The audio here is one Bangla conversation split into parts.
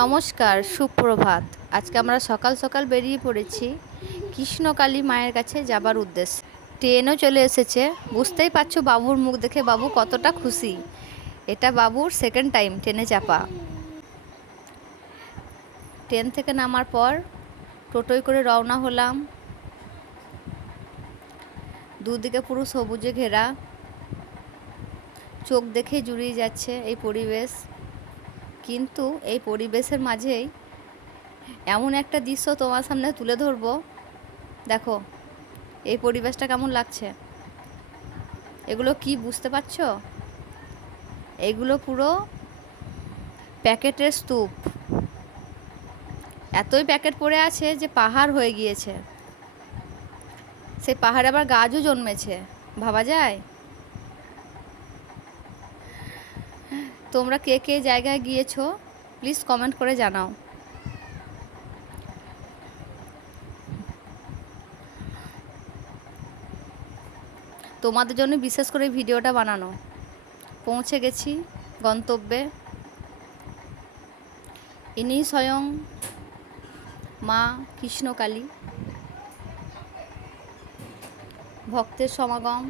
নমস্কার, সুপ্রভাত। আজকে আমরা সকাল সকাল বেরিয়ে পড়েছি কৃষ্ণকালী মায়ের কাছে যাবার উদ্দেশ্যে। ট্রেনও চলে এসেছে। বুঝতেই পারছ বাবুর মুখ দেখে বাবু কতটা খুশি। এটা বাবুর সেকেন্ড টাইম ট্রেনে চাপা। ট্রেন থেকে নামার পর টোটোয় করে রওনা হলাম। দুদিকে পুরো সবুজে ঘেরা। চোখ দেখে জুড়িয়ে যাচ্ছে এই পরিবেশ। কিন্তু এই পরিবেশের মাঝেই এমন একটা দৃশ্য তোমার সামনে তুলে ধরবো। দেখো, এই পরিবেশটা কেমন লাগছে? এগুলো কি বুঝতে পারছ? এগুলো পুরো প্যাকেটের স্তূপ। এতই প্যাকেট পড়ে আছে যে পাহাড় হয়ে গিয়েছে। সেই পাহাড়ে আবার গাছও জন্মেছে। ভাবা যায়? তোমরা কে কে জায়গায় গিয়েছো প্লিজ কমেন্ট করে জানাও। তোমাদের জন্য বিশেষ করে ভিডিওটা বানানো। পৌঁছে গেছি গন্তব্যে। ইনি স্বয়ং মা কৃষ্ণকালী। ভক্তের সমাগম।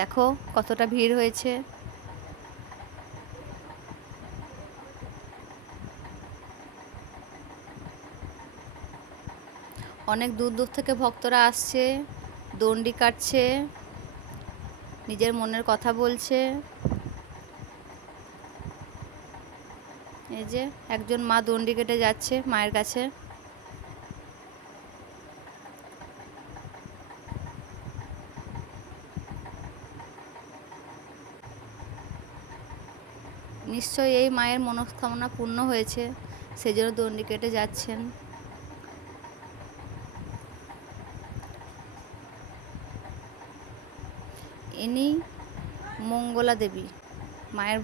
দেখো কতটা ভিড় হয়েছে। অনেক দূর দূর থেকে ভক্তরা আসছে, দণ্ডি কাটছে, নিজের মনের কথা বলছে। এই যে একজন মা দণ্ডি কেটে যাচ্ছে মায়ের কাছে। নিশ্চয়ই এই মায়ের মনস্কামনা পূর্ণ হয়েছে সেজন্য দণ্ডি কেটে যাচ্ছেন। ইনি মঙ্গলা দেবী মায়ের